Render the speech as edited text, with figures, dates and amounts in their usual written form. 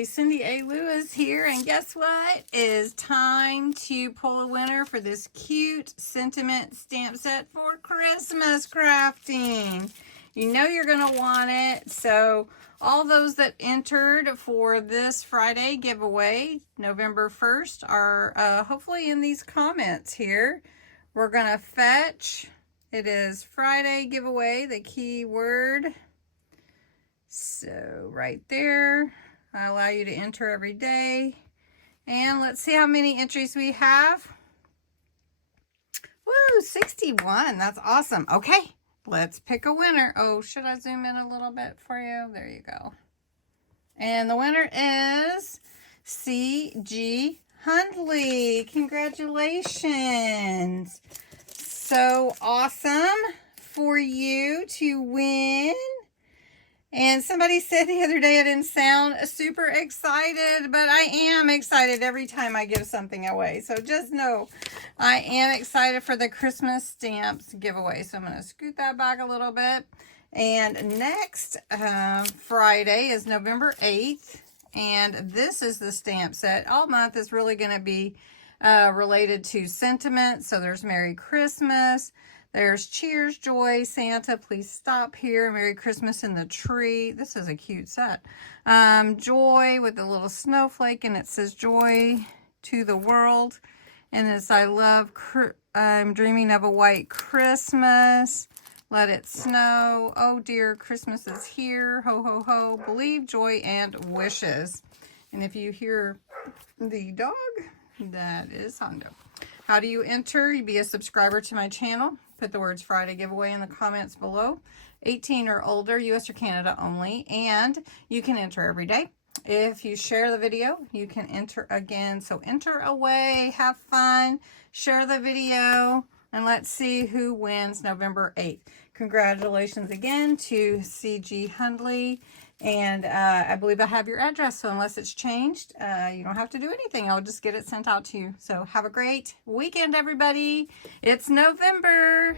everybody, CindyALewis here, and guess what? It is time to pull a winner for this cute sentiment stamp set for Christmas crafting. You know you're going to want it, so all those that entered for this Friday giveaway, November 1st, are hopefully in these comments here. We're going to fetch, it is Friday giveaway, the keyword. So right there, I allow you to enter every day. And let's see how many entries we have. Woo, 61. That's awesome. Okay, let's pick a winner. Oh, should I zoom in a little bit for you? There you go. And the winner is C.G. Hundley. Congratulations. So awesome for you to win. And somebody said the other day I didn't sound super excited, but I am excited every time I give something away. So just know I am excited for the Christmas stamps giveaway. So I'm going to scoot that back a little bit. And next Friday is November 8th. And this is the stamp set. All month is really going to be related to sentiment. So there's Merry Christmas. There's Cheers, Joy, Santa, Please Stop Here, Merry Christmas in the Tree. This is a cute set. Joy with a little snowflake, and it says Joy to the World. And it's I'm Dreaming of a White Christmas. Let It Snow. Oh dear, Christmas is here. Ho, ho, ho. Believe, Joy, and Wishes. And if you hear the dog, that is Hondo. How do you enter? You be a subscriber to my channel. Put the words Friday giveaway in the comments below. 18 or older, US or Canada only. And you can enter every day. If you share the video, you can enter again. So enter away, have fun, share the video, and let's see who wins November 8th. Congratulations again to C.G. Hundley. And I believe I have your address, so unless it's changed, you don't have to do anything. I'll just get it sent out to you. So have a great weekend, everybody. It's November.